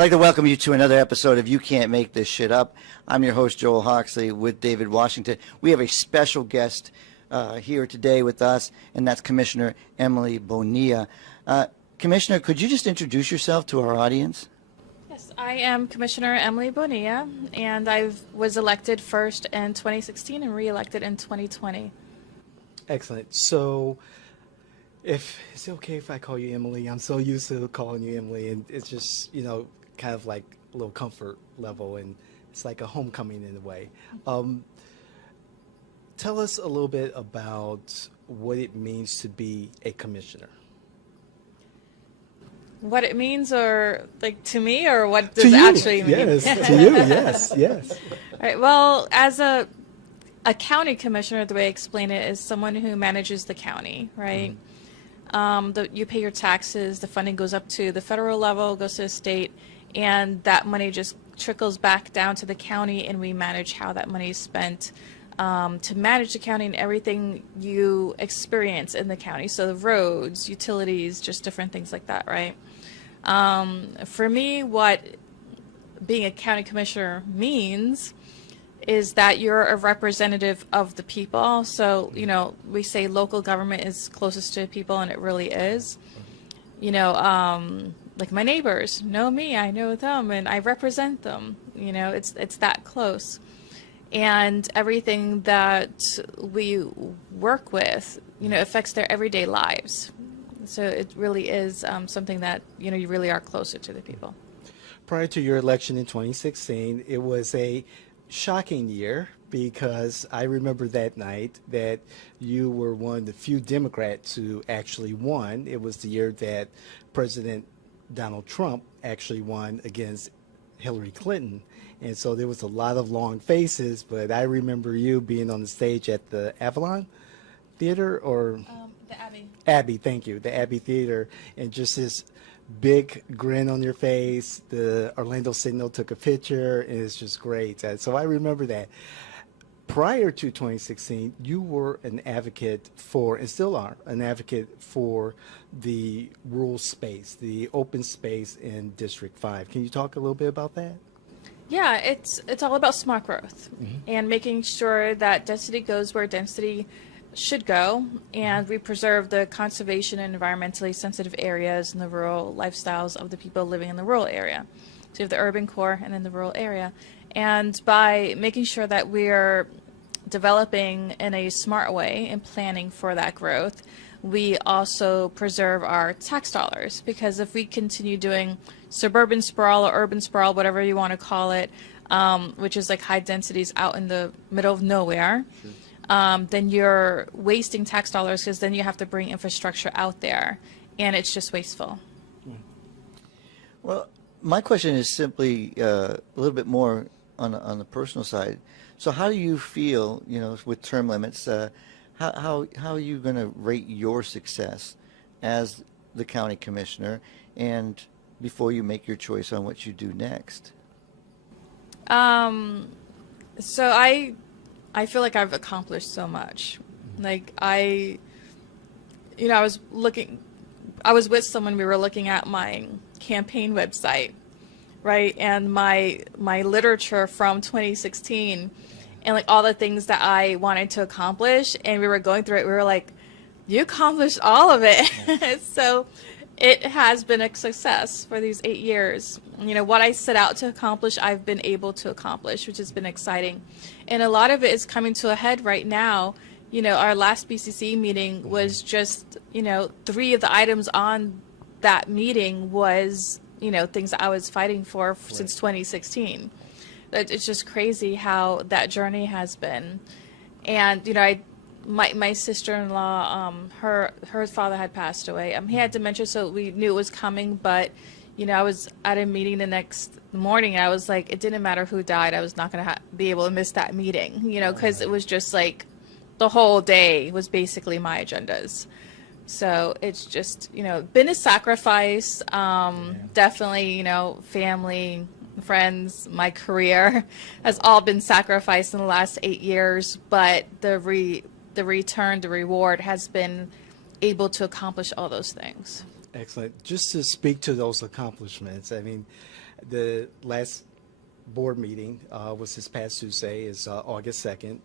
I'd like to welcome you to another episode of You Can't Make This Shit Up. I'm your host, Joel Hoxley, with David Washington. We have a special guest here today with us, and that's Commissioner Emily Bonilla. Commissioner, could you just introduce yourself to our audience? Yes, I am Commissioner Emily Bonilla, and I was elected first in 2016 and re-elected in 2020. Excellent. So, is it okay if I call you Emily? I'm so used to calling you Emily, and it's just, kind of like a little comfort level, and it's like a homecoming in a way. Tell us a little bit about what it means to be a commissioner. What it means, or like to me, or what does To it you, actually mean? yes. To you, yes. All right. Well, as a county commissioner, the way I explain it is someone who manages the county, right? You pay your taxes, the funding goes up to the federal level, goes to the state, and that money just trickles back down to the county, and we manage how that money is spent to manage the county and everything you experience in the county. So the roads, utilities, just different things like that, right? For me, what being a county commissioner means is that you're a representative of the people. So, we say local government is closest to people, and it really is. Like my neighbors know me, I know them, and I represent them. It's that close. And everything that we work with, affects their everyday lives. So it really is something that, you really are closer to the people. Prior to your election in 2016, it was a shocking year, because I remember that night that you were one of the few Democrats who actually won. It was the year that President Donald Trump actually won against Hillary Clinton. And so there was a lot of long faces, but I remember you being on the stage at the Avalon Theater, or The Abbey. Abbey, thank you, the Abbey Theater, and just this big grin on your face. The Orlando Sentinel took a picture, and it's just great. So I remember that. Prior to 2016, you were an advocate for, and still are, an advocate for the rural space, the open space in District 5. Can you talk a little bit about that? Yeah, it's all about smart growth and making sure that density goes where density should go, and we preserve the conservation and environmentally sensitive areas and the rural lifestyles of the people living in the rural area. So you have the urban core and then the rural area. And by making sure that we're developing in a smart way and planning for that growth, we also preserve our tax dollars, because if we continue doing suburban sprawl or urban sprawl, whatever you want to call it, which is like high densities out in the middle of nowhere, then you're wasting tax dollars, because then you have to bring infrastructure out there, and it's just wasteful. Well, my question is simply a little bit more on the personal side. So how do you feel, with term limits, how are you going to rate your success as the county commissioner, and before you make your choice on what you do next? So I feel like I've accomplished so much. Like I was with someone, we were looking at my campaign website, right? And my literature from 2016, and like all the things that I wanted to accomplish, and we were going through it. We were like, you accomplished all of it. So it has been a success for these 8 years. What I set out to accomplish, I've been able to accomplish, which has been exciting. And a lot of it is coming to a head right now. Our last BCC meeting was just, 3 of the items on that meeting was, things that I was fighting for since 2016. It's just crazy how that journey has been. And, my sister-in-law, her father had passed away. He had dementia, so we knew it was coming, but I was at a meeting the next morning, and I was like, it didn't matter who died. I was not going to be able to miss that meeting, because it was just like the whole day was basically my agendas. So it's just, been a sacrifice. Definitely, family, friends, my career has all been sacrificed in the last 8 years, but the return, the reward has been able to accomplish all those things. Excellent. Just to speak to those accomplishments, I mean, The last board meeting was this past Tuesday, is August 2nd.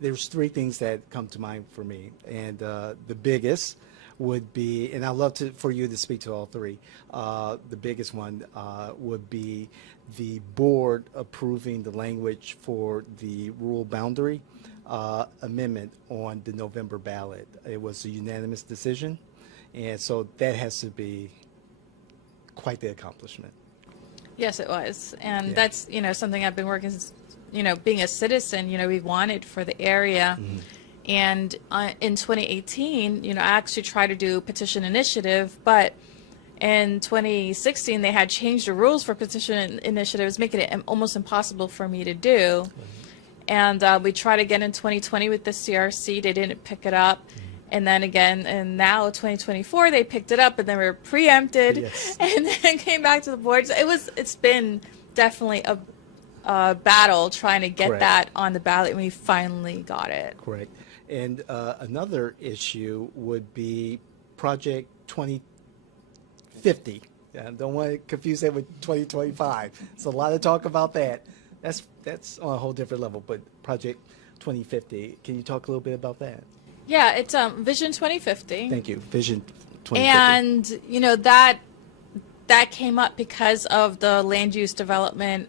There's three things that come to mind for me, and the biggest would be, and I'd love for you to speak to all three. The biggest one would be the board approving the language for the rural boundary amendment on the November ballot. It was a unanimous decision, and so that has to be quite the accomplishment. Yes, it was. And Yeah. that's, something I've been working since, being a citizen, we wanted for the area. Mm-hmm. And in 2018, I actually tried to do petition initiative, but in 2016, they had changed the rules for petition initiatives, making it almost impossible for me to do. And we tried again in 2020 with the CRC. They didn't pick it up. And then again, and now 2024, they picked it up, and then we were preempted, Yes. and then came back to the board. So it's been definitely a battle trying to get Correct. that on the ballot, and we finally got it. Correct. And another issue would be Project 2050. Don't want to confuse that with 2025. It's a lot of talk about that. That's on a whole different level, but Project 2050, can you talk a little bit about that? Yeah, it's Vision 2050. Thank you. Vision 2050. And, that came up because of the land use development,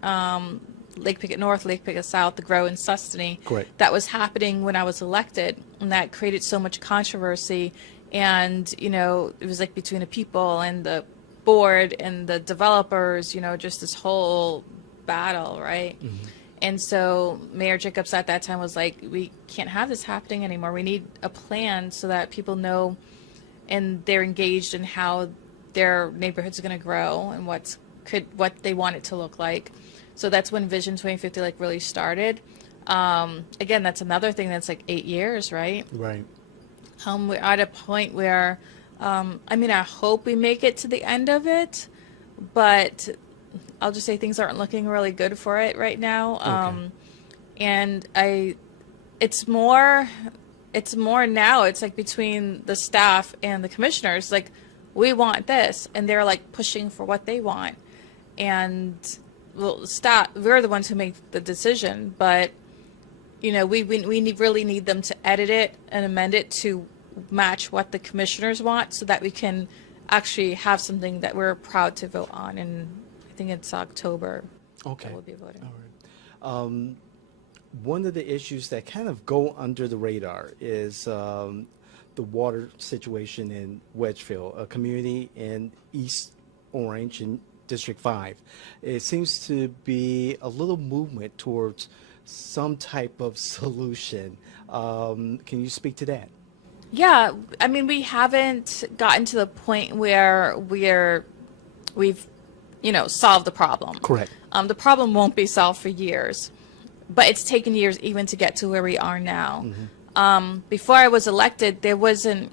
Lake Pickett North, Lake Pickett South, the Grow and Sustany. Correct. That was happening when I was elected, and that created so much controversy. And, it was like between the people and the board and the developers, just this whole battle, right? Mm-hmm. And so Mayor Jacobs at that time was like, we can't have this happening anymore. We need a plan so that people know and they're engaged in how their neighborhood's going to grow and what they want it to look like. So that's when Vision 2050 really started. Again, that's another thing that's 8 years, right? Right. We're at a point where, I hope we make it to the end of it, but I'll just say things aren't looking really good for it right now. Okay. And it's more now, it's between the staff and the commissioners, we want this, and they're pushing for what they want. And we're the ones who make the decision, but we really need them to edit it and amend it to match what the commissioners want, so that we can actually have something that we're proud to vote on. And I think it's October. Okay. That we'll be voting. All right. One of the issues that kind of go under the radar is the water situation in Wedgeville, a community in East Orange in District 5. It seems to be a little movement towards some type of solution. Can you speak to that? Yeah, we haven't gotten to the point where we've solved the problem. Correct. The problem won't be solved for years, but it's taken years even to get to where we are now. Mm-hmm. Before I was elected, there wasn't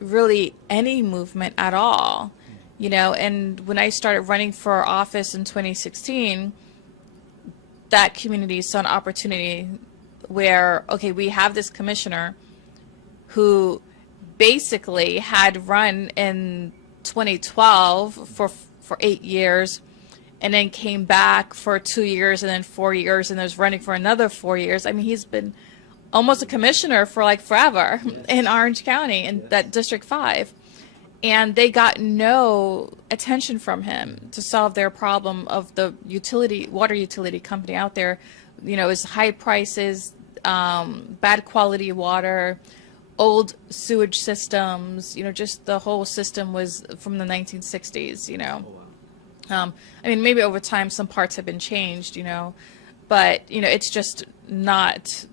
really any movement at all, and when I started running for office in 2016, that community saw an opportunity where, okay, we have this commissioner who basically had run in 2012 for 8 years, and then came back for 2 years, and then 4 years, and was running for another 4 years. He's been almost a commissioner for forever. Yes. In Orange County, in that District 5. And they got no attention from him to solve their problem of the water utility company out there. Is high prices, bad quality water, old sewage systems, just the whole system was from the 1960s, Oh, wow. Maybe over time some parts have been changed, but, it's just not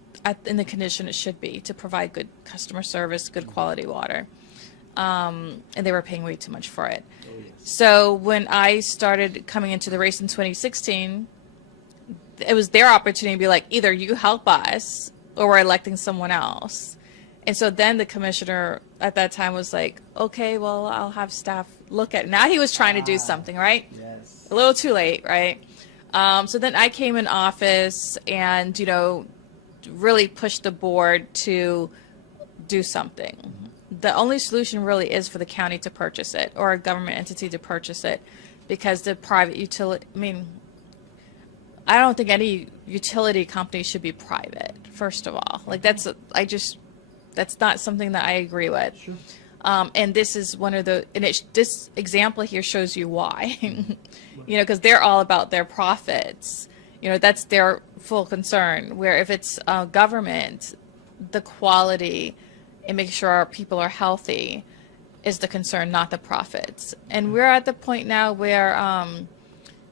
in the condition it should be to provide good customer service, good quality water. And they were paying way too much for it. Oh, yes. So when I started coming into the race in 2016, it was their opportunity to be like, either you help us or we're electing someone else. And so then the commissioner at that time was like, okay, well, I'll have staff look at it. Now he was trying to do something, right? Yes. A little too late, right? So then I came in office and, really pushed the board to do something. Mm-hmm. The only solution really is for the county to purchase it or a government entity to purchase it. because the private utility, I mean, I don't think any utility company should be private, first of all. Like that's not something that I agree with. Sure. And this is one of the, this example here shows you why, because they're all about their profits. That's their full concern. Where if it's government, the quality and making sure our people are healthy is the concern, not the profits. And we're at the point now where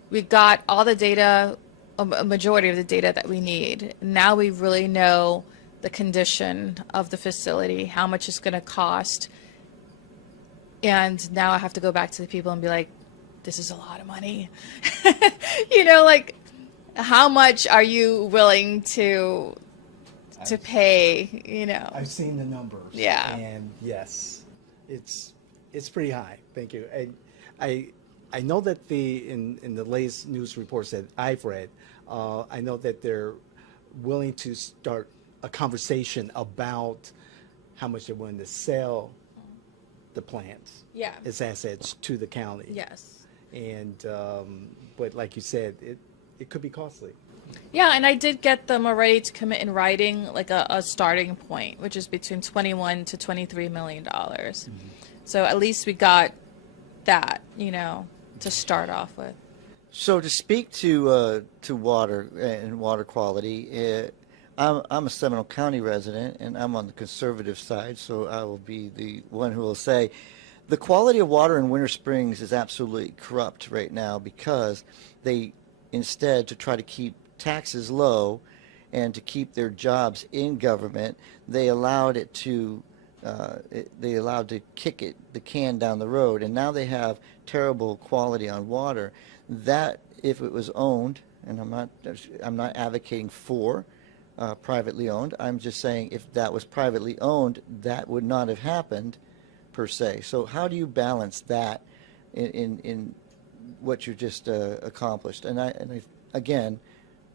we got all the data, a majority of the data that we need. Now we really know the condition of the facility, how much it's going to cost. And now I have to go back to the people and be like, this is a lot of money. Like, how much are you willing to pay, I've seen the numbers. Yeah. And yes, it's pretty high. Thank you. I know that in the latest news reports that I've read, I know that they're willing to start a conversation about how much they're willing to sell the plants, Yeah. its assets to the county. Yes. And but like you said, it could be costly. Yeah, and I did get them already to commit in writing like a starting point, which is between $21 to $23 million. Mm-hmm. So at least we got that, to start off with. So to speak to water and water quality, I'm a Seminole County resident, and I'm on the conservative side, so I will be the one who will say the quality of water in Winter Springs is absolutely corrupt right now because they, instead, to try to keep taxes low and to keep their jobs in government, they allowed to kick the can down the road, and now they have terrible quality on water. That, if it was owned, and I'm not advocating for privately owned. I'm just saying if that was privately owned, that would not have happened per se. So how do you balance that in what you just accomplished? And I again,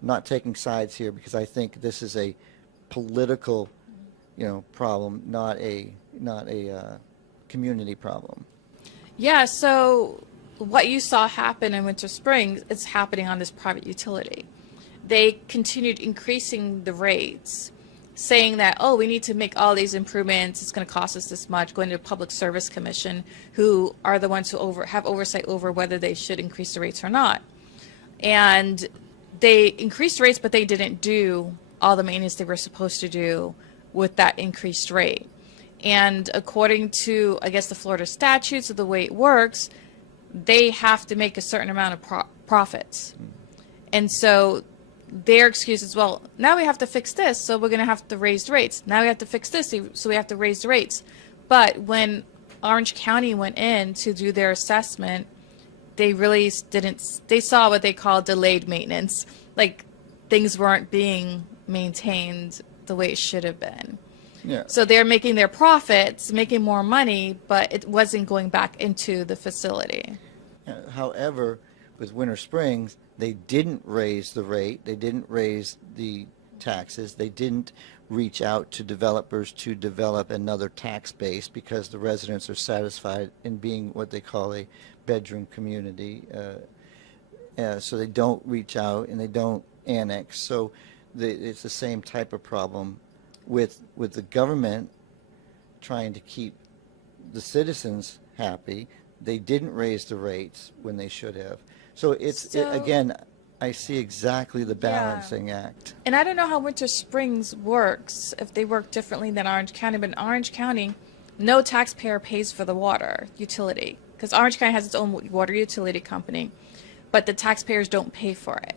not taking sides here because I think this is a political, problem, not a community problem. Yeah. So what you saw happen in Winter Springs, it's happening on this private utility. They continued increasing the rates, saying that, we need to make all these improvements. It's going to cost us this much, going to a public service commission, who are the ones who have oversight over whether they should increase the rates or not. And they increased rates, but they didn't do all the maintenance they were supposed to do with that increased rate. And according to, I guess, the Florida statutes of the way it works, they have to make a certain amount of profits. And so their excuse is, well, now we have to fix this, so we're going to have to raise the rates. Now we have to fix this, so we have to raise the rates. But when Orange County went in to do their assessment, they really they saw what they call delayed maintenance. Like things weren't being maintained the way it should have been. Yeah. So they're making their profits, making more money, but it wasn't going back into the facility. However, with Winter Springs, they didn't raise the rate, they didn't raise the taxes, they didn't reach out to developers to develop another tax base because the residents are satisfied in being what they call a bedroom community. So they don't reach out and they don't annex. So it's the same type of problem with the government trying to keep the citizens happy. They didn't raise the rates when they should have. So again, I see exactly the balancing act. And I don't know how Winter Springs works, if they work differently than Orange County, but in Orange County, no taxpayer pays for the water utility because Orange County has its own water utility company, but the taxpayers don't pay for it.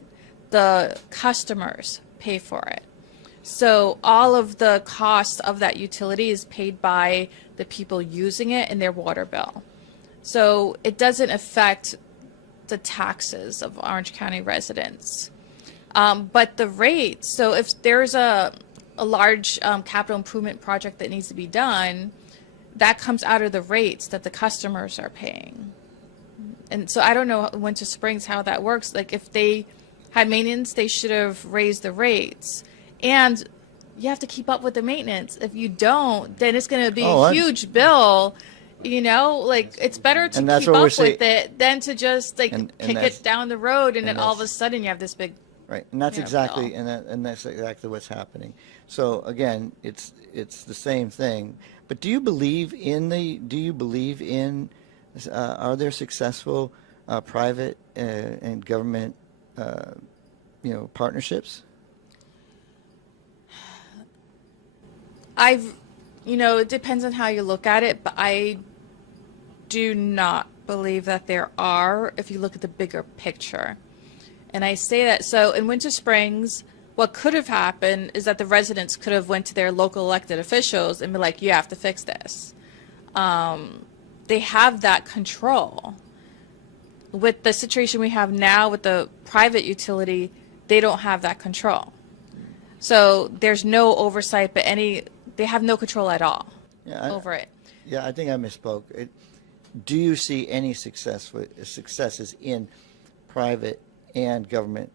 The customers pay for it. So all of the cost of that utility is paid by the people using it in their water bill. So it doesn't affect the taxes of Orange County residents. But the rates, so if there's a large capital improvement project that needs to be done, that comes out of the rates that the customers are paying. And so I don't know Winter Springs how that works. Like if they had maintenance, they should have raised the rates. And you have to keep up with the maintenance. If you don't, then it's going to be a huge bill. You know, like it's better to And that's keep what we're up with saying. it than to just like And kick that's- it down the road and then all of a that's- sudden you have this big. Right, and that's Yeah, exactly, no. and that's exactly what's happening. So again, it's the same thing. But do you believe in are there successful private and government partnerships? It depends on how you look at it, but I do not believe that there are if you look at the bigger picture. And I say that, so in Winter Springs, what could have happened is that the residents could have went to their local elected officials and be like, you have to fix this. They have that control. With the situation we have now with the private utility, they don't have that control. So there's no oversight, but they have no control at all over it. Yeah, I think I misspoke. Do you see any successes in private and government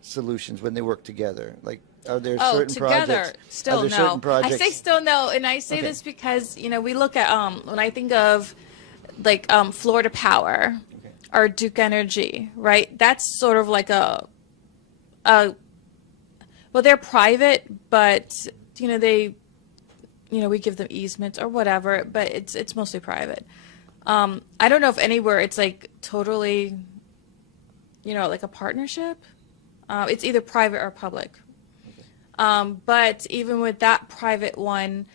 solutions when they work together? Like, are there certain projects? Still are there no. certain projects? I say still no, and I say Okay. this because we look at when I think of like Florida Power Okay. or Duke Energy, right? That's sort of like well, they're private, but they we give them easements or whatever, but it's mostly private. I don't know if anywhere it's like totally, like a partnership. It's either private or public. But even with that private one,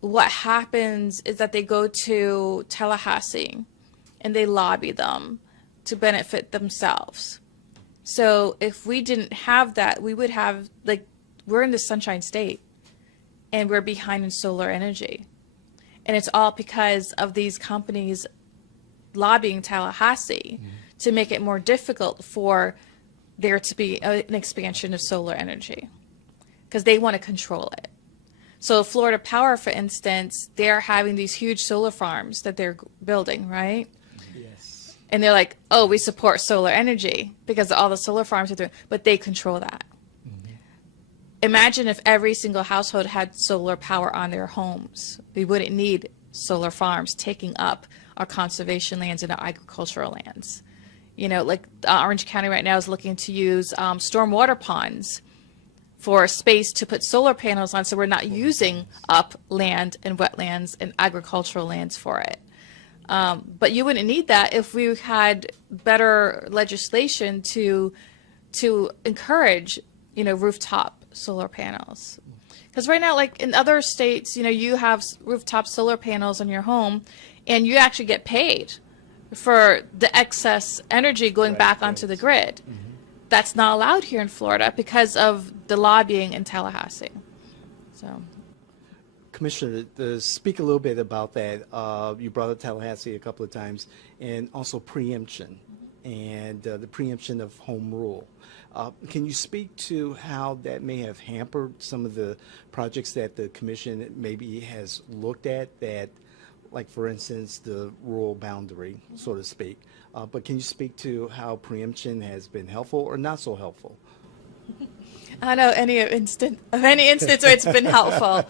what happens is that they go to Tallahassee and they lobby them to benefit themselves. So if we didn't have that, we would have, like, we're in the Sunshine State and we're behind in solar energy. And it's all because of these companies lobbying Tallahassee to make it more difficult for there to be an expansion of solar energy because they want to control it. So Florida Power, for instance, they're having these huge solar farms that they're building, right? Yes. And they're like, oh, we support solar energy because of all the solar farms are doing, but they control that. Imagine if every single household had solar power on their homes. We wouldn't need solar farms taking up our conservation lands and our agricultural lands. Like Orange County right now is looking to use stormwater ponds for space to put solar panels on, so we're not using up land and wetlands and agricultural lands for it. But you wouldn't need that if we had better legislation to encourage, rooftop solar panels. Because right now, like in other states, you have rooftop solar panels on your home, and you actually get paid for the excess energy going back onto the grid. That's not allowed here in Florida because of the lobbying in Tallahassee. So, Commissioner, to speak a little bit about that, you brought up Tallahassee a couple of times, and also preemption and the preemption of home rule. Can you speak to how that may have hampered some of the projects that the commission maybe has looked at that, like for instance, the rural boundary, so to speak? But can you speak to how preemption has been helpful or not so helpful? I don't know any instance where it's been helpful.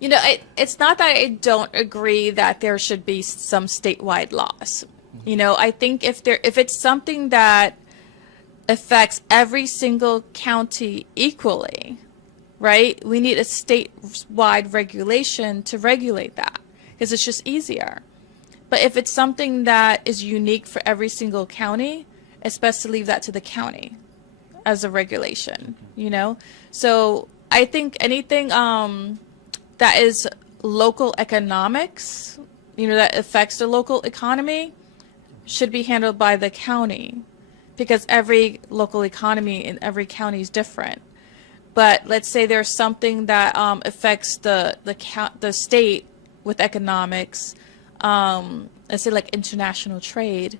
It's not that I don't agree that there should be some statewide laws. I think if it's something that affects every single county equally, right? We need a statewide regulation to regulate that because it's just easier. But if it's something that is unique for every single county, it's best to leave that to the county as a regulation, So I think anything that is local economics, that affects the local economy should be handled by the county because every local economy in every county is different. But let's say there's something that affects the state with economics, let's say like international trade,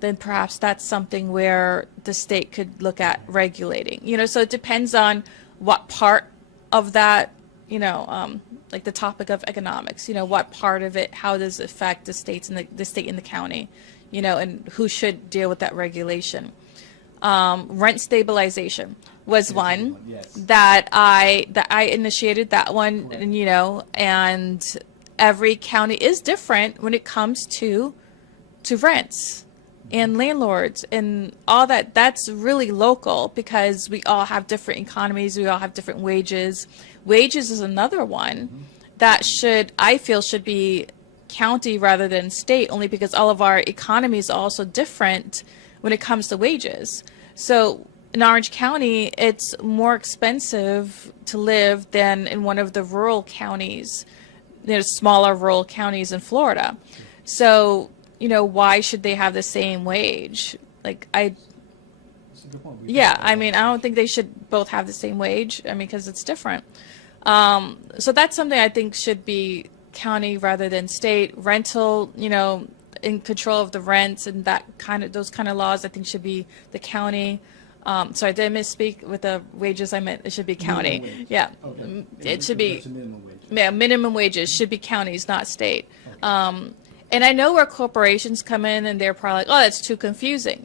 then perhaps that's something where the state could look at regulating. So it depends on what part of that, like the topic of economics, what part of it, how does it affect the states and the state and the county, and who should deal with that regulation. Rent stabilization was one Yes. that I initiated that one, and every county is different when it comes to rents and landlords and all that. That's really local because we all have different economies. We all have different wages. Wages is another one that I feel should be county rather than state, only because all of our economies are also different when it comes to wages. So in Orange County, it's more expensive to live than in one of the rural counties, smaller rural counties in Florida. So, why should they have the same wage? Yeah, I mean, I don't think they should both have the same wage. I mean, because it's different. So that's something I think should be county rather than state. Rental, in control of the rents and those kind of laws, I think should be the county. Sorry, did I misspeak with the wages? I meant it should be county. Yeah, it should be. Yeah, minimum wages should be counties, not state. Okay. And I know where corporations come in and they're probably like, oh, that's too confusing,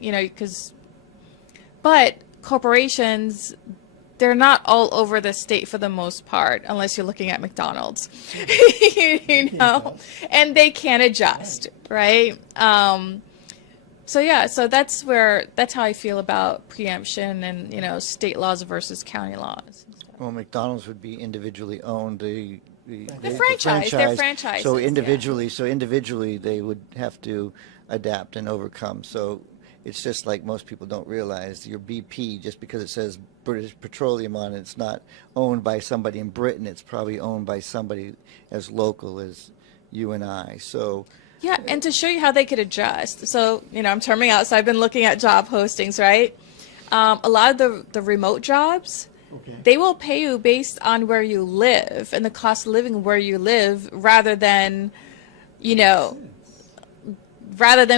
but corporations, they're not all over the state for the most part, unless you're looking at McDonald's, and they can adjust, right? So yeah, so that's how I feel about preemption and, state laws versus county laws. Well, McDonald's would be individually owned. The franchise. They're franchises. So individually, they would have to adapt and overcome. So it's just like most people don't realize your BP, just because it says British Petroleum on it, it's not owned by somebody in Britain. It's probably owned by somebody as local as you and I. So. Yeah, and to show you how they could adjust. So, I'm terming out, so I've been looking at job postings, right? A lot of the remote jobs, they will pay you based on where you live and the cost of living where you live rather than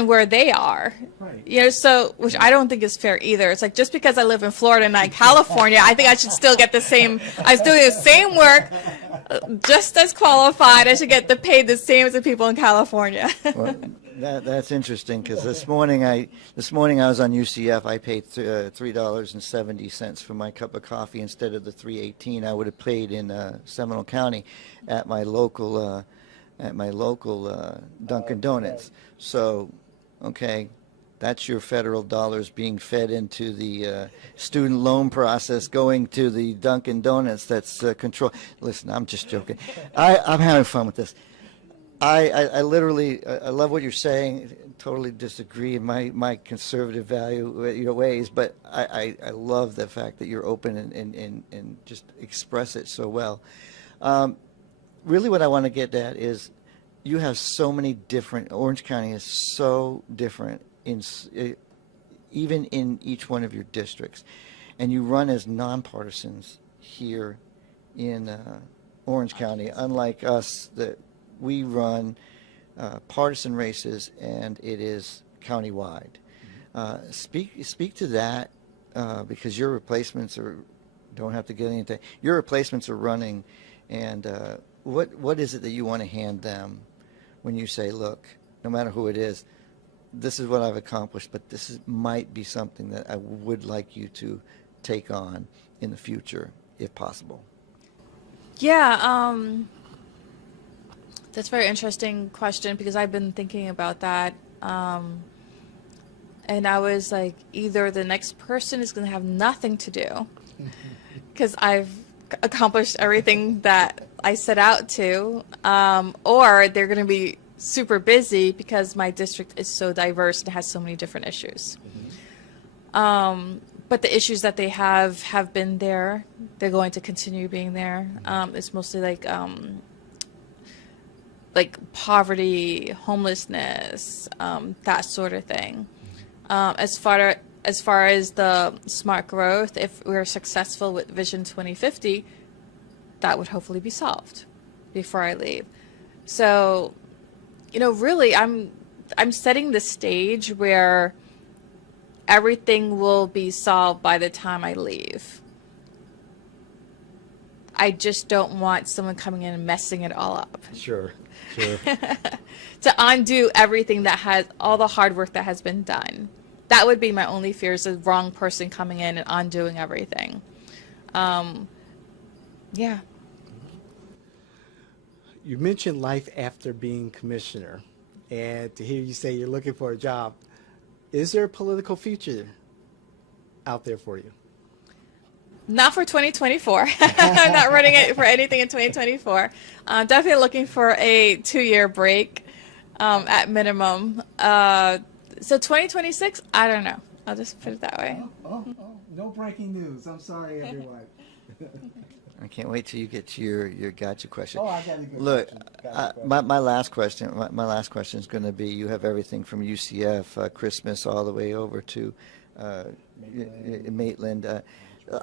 where they are. Right. So, which I don't think is fair either. It's like, just because I live in Florida and not in California, I think I should still get the same, I was doing the same work, just as qualified. I should get paid the same as the people in California. Well, that's interesting, because this morning I was on UCF. I paid $3.70 for my cup of coffee instead of the $3.18 I would have paid in Seminole County at my local Dunkin' Donuts. So, okay, that's your federal dollars being fed into the student loan process, going to the Dunkin' Donuts. That's control. Listen, I'm just joking. I'm having fun with this. I literally, I love what you're saying. Totally disagree in my conservative ways, but I love the fact that you're open and just express it so well. Really what I want to get at is, you have so many different, Orange County is so different even in each one of your districts. And you run as nonpartisans here in Orange County, unlike us, that we run partisan races, and it is countywide. Speak to that, because your replacements don't have to get anything. Your replacements are running, and what is it that you want to hand them when you say, look, no matter who it is, this is what I've accomplished, but might be something that I would like you to take on in the future, if possible? Yeah, that's a very interesting question, because I've been thinking about that. And I was like, either the next person is going to have nothing to do, because I've accomplished everything that I set out to, or they're going to be super busy because my district is so diverse and has so many different issues. But the issues that they have been there. They're going to continue being there. It's mostly like poverty, homelessness, that sort of thing. As far as the smart growth, if we're successful with Vision 2050, that would hopefully be solved before I leave. So, really, I'm setting the stage where everything will be solved by the time I leave. I just don't want someone coming in and messing it all up. Sure. To undo everything all the hard work that has been done. That would be my only fear, is the wrong person coming in and undoing everything. Yeah. you mentioned life after being commissioner, and to hear you say you're looking for a job, is there a political future out there for you? Not for 2024. I'm not running it for anything in 2024. I'm definitely looking for a 2-year break at minimum. So 2026, I don't know. I'll just put it that way. No breaking news. I'm sorry, everyone. I can't wait till you get to your gotcha question. Oh, I got a good Look, question. Got a my last question. My last question is going to be: you have everything from UCF Christmas all the way over to Maitland.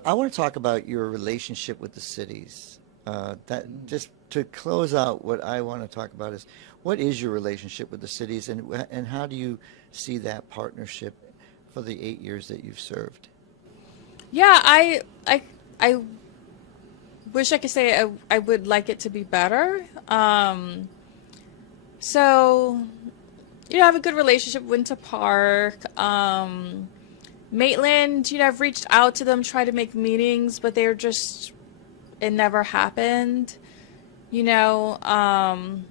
I want to talk about your relationship with the cities. That just to close out, what I want to talk about is what is your relationship with the cities, and how do you see that partnership for the 8 years that you've served? Yeah, I wish I could say I would like it to be better. So, I have a good relationship with Winter Park. Maitland, I've reached out to them, tried to make meetings, but it never happened. Some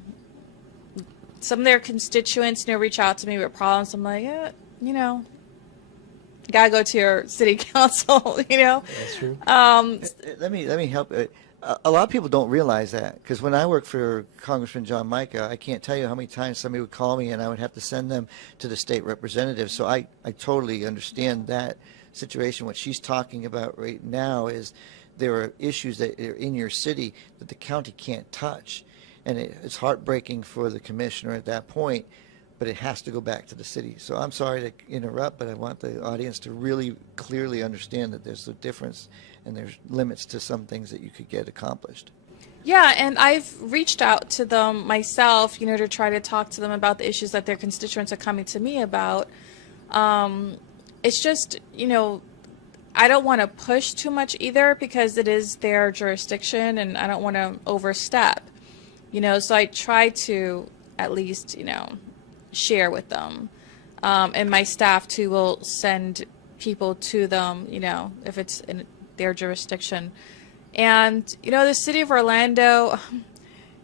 of their constituents, reach out to me with problems. I'm like, gotta go to your city council, That's true. Let me help. A lot of people don't realize that, because when I worked for Congressman John Micah, I can't tell you how many times somebody would call me and I would have to send them to the state representative. So I totally understand that situation. What she's talking about right now is there are issues that are in your city that the county can't touch. And it's heartbreaking for the commissioner at that point, but it has to go back to the city. So I'm sorry to interrupt, but I want the audience to really clearly understand that there's a difference and there's limits to some things that you could get accomplished. Yeah, and I've reached out to them myself, to try to talk to them about the issues that their constituents are coming to me about. It's just, I don't want to push too much either, because it is their jurisdiction and I don't want to overstep, so I try to at least, share with them. And my staff too will send people to them, if it's in their jurisdiction. And, the city of Orlando,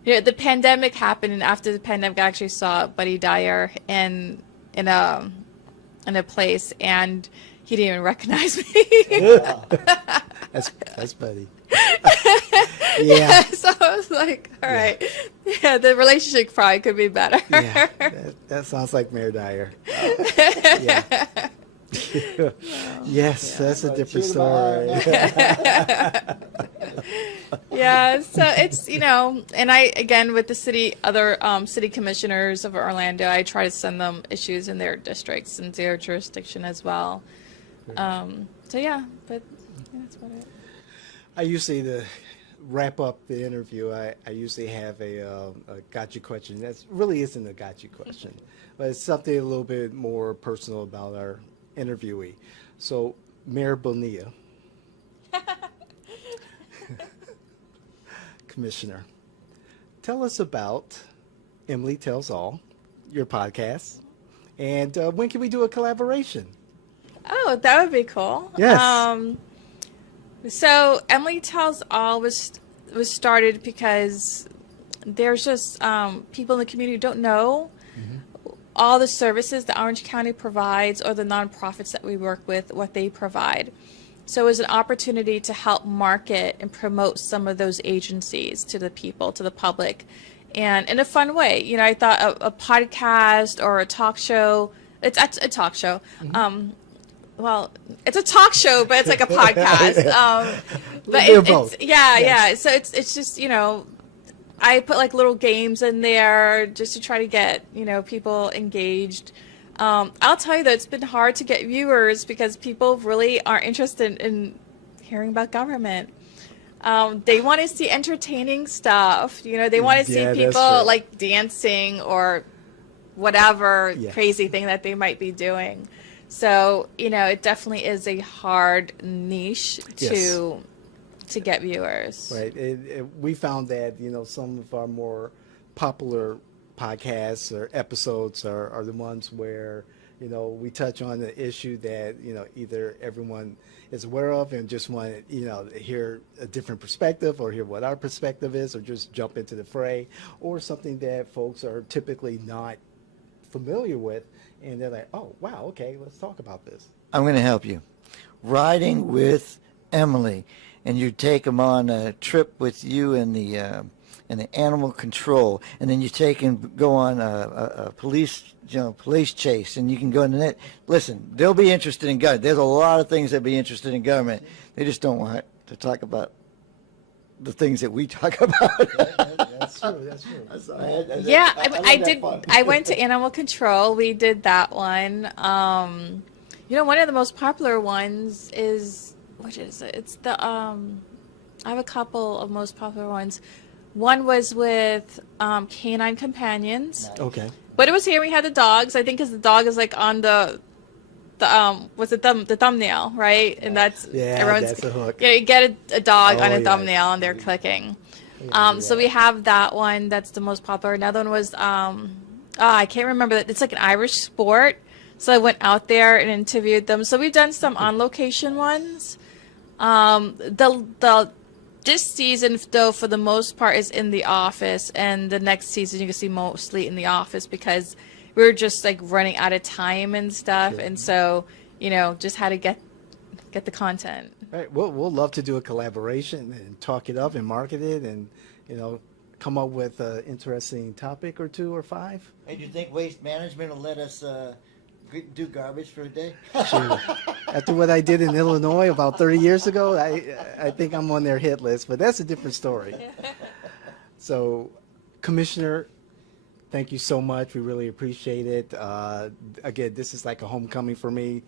the pandemic happened, and after the pandemic, I actually saw Buddy Dyer in a place, and he didn't even recognize me. That's Buddy. Yeah. So I was like, all right. Yeah, the relationship probably could be better. Yeah, that sounds like Mayor Dyer. Yeah. Yes, that's a different story. Yeah, so it's, and I, again, with the other city commissioners of Orlando, I try to send them issues in their districts and their jurisdiction as well. So yeah, but that's about it. I usually, to wrap up the interview, I usually have a gotcha question. That really isn't a gotcha question, but it's something a little bit more personal about our interviewee. So, Mayor Bonilla, Commissioner, tell us about Emily Tells All, your podcast, and when can we do a collaboration? Oh, that would be cool. Yes. So Emily Tells All was started because there's just people in the community who don't know all the services that Orange County provides, or the nonprofits that we work with, what they provide. So it was an opportunity to help market and promote some of those agencies to the people, to the public, and in a fun way. I thought a podcast or a talk show, it's a talk show. Well, it's a talk show, but it's like a podcast. But it's yeah. So it's just, I put like little games in there just to try to get, people engaged. I'll tell you that it's been hard to get viewers because people really aren't interested in hearing about government. They want to see entertaining stuff. They want to see people like dancing or whatever crazy thing that they might be doing. So, it definitely is a hard niche to get viewers. Right. We found that, some of our more popular podcasts or episodes are the ones where, we touch on the issue that, either everyone is aware of and just want to, hear a different perspective or hear what our perspective is or just jump into the fray, or something that folks are typically not familiar with. And they're like, oh, wow, okay, let's talk about this. I'm going to help you. Riding with Emily, and you take them on a trip with you and the animal control, and then you take and go on a police chase, and you can go in the net. Listen, they'll be interested in government. There's a lot of things that be interested in government. They just don't want to talk about the things that we talk about. That's true. That's true. Yeah, I did. I went to animal control. We did that one. One of the most popular ones is, which is it? It's the I have a couple of most popular ones. One was with canine companions. Okay. But it was here. We had the dogs. I think because the dog is like on the thumbnail, right? And that's that's a hook. Yeah, you get a dog on a yes. thumbnail and they're clicking. So we have that one. That's the most popular. Another one was I can't remember that. It's like an Irish sport. So I went out there and interviewed them. So we've done some on location ones. This season, though, for the most part, is in the office, and the next season you can see mostly in the office because we were just like running out of time and stuff, and so just had to get the content. Right. We'll love to do a collaboration and talk it up and market it, and come up with an interesting topic or two or five. Hey, do you think Waste Management will let us do garbage for a day? Sure. After what I did in Illinois about 30 years ago, I think I'm on their hit list, but that's a different story. So, Commissioner, thank you so much. We really appreciate it. Again, this is like a homecoming for me.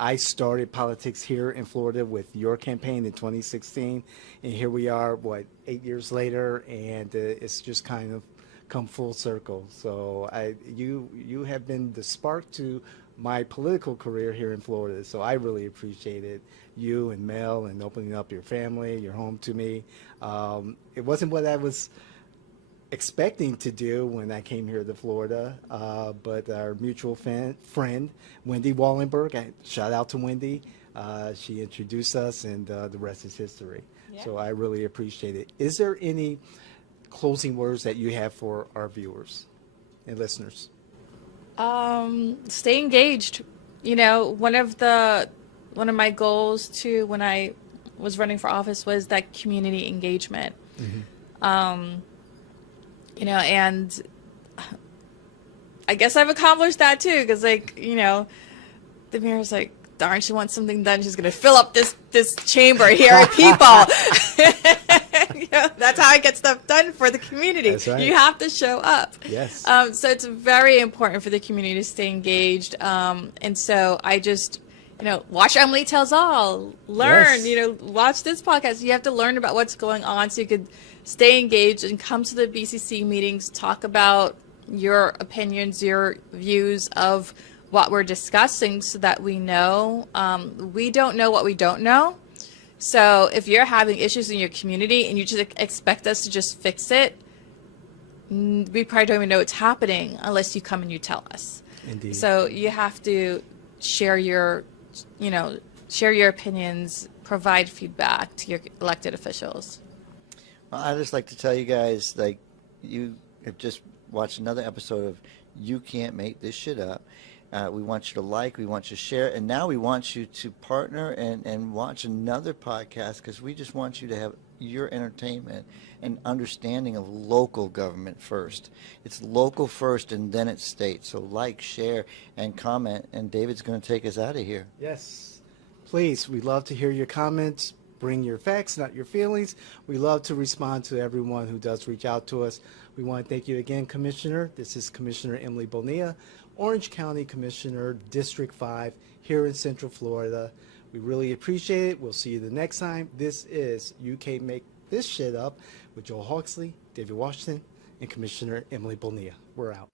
I started politics here in Florida with your campaign in 2016, and here we are, 8 years later, and it's just kind of come full circle. So you have been the spark to my political career here in Florida. So I really appreciate it. You and Mel, and opening up your family, your home to me. It wasn't what I was expecting to do when I came here to Florida, but our mutual friend, Wendy Wallenberg, shout out to Wendy. She introduced us, and the rest is history. Yeah. So I really appreciate it. Is there any closing words that you have for our viewers and listeners? Stay engaged. One of my goals too when I was running for office was that community engagement. Mm-hmm. And I guess I've accomplished that too, because the mayor's like, darn, she wants something done. She's going to fill up this chamber here of people. That's how I get stuff done for the community. That's right. You have to show up. Yes. So it's very important for the community to stay engaged. And so I just, watch Emily Tells All. Learn, Yes. Watch this podcast. You have to learn about what's going on so you could stay engaged and come to the BCC meetings, talk about your opinions, your views of what we're discussing so that we know. We don't know what we don't know. So if you're having issues in your community and you just expect us to just fix it, we probably don't even know what's happening unless you come and you tell us. Indeed. So you have to share your opinions, provide feedback to your elected officials. Well, I'd just like to tell you guys, you have just watched another episode of You Can't Make This Shit Up. We want you to we want you to share, and now we want you to partner and watch another podcast, because we just want you to have your entertainment and understanding of local government first. It's local first, and then it's state. So share, and comment, and David's going to take us out of here. Yes. Please, we love to hear your comments. Bring your facts, not your feelings. We love to respond to everyone who does reach out to us. We want to thank you again, Commissioner. This is Commissioner Emily Bonilla, Orange County Commissioner, District 5, here in Central Florida. We really appreciate it. We'll see you the next time. This is You Can't Make This Shit Up with Joel Hawksley, David Washington, and Commissioner Emily Bonilla. We're out.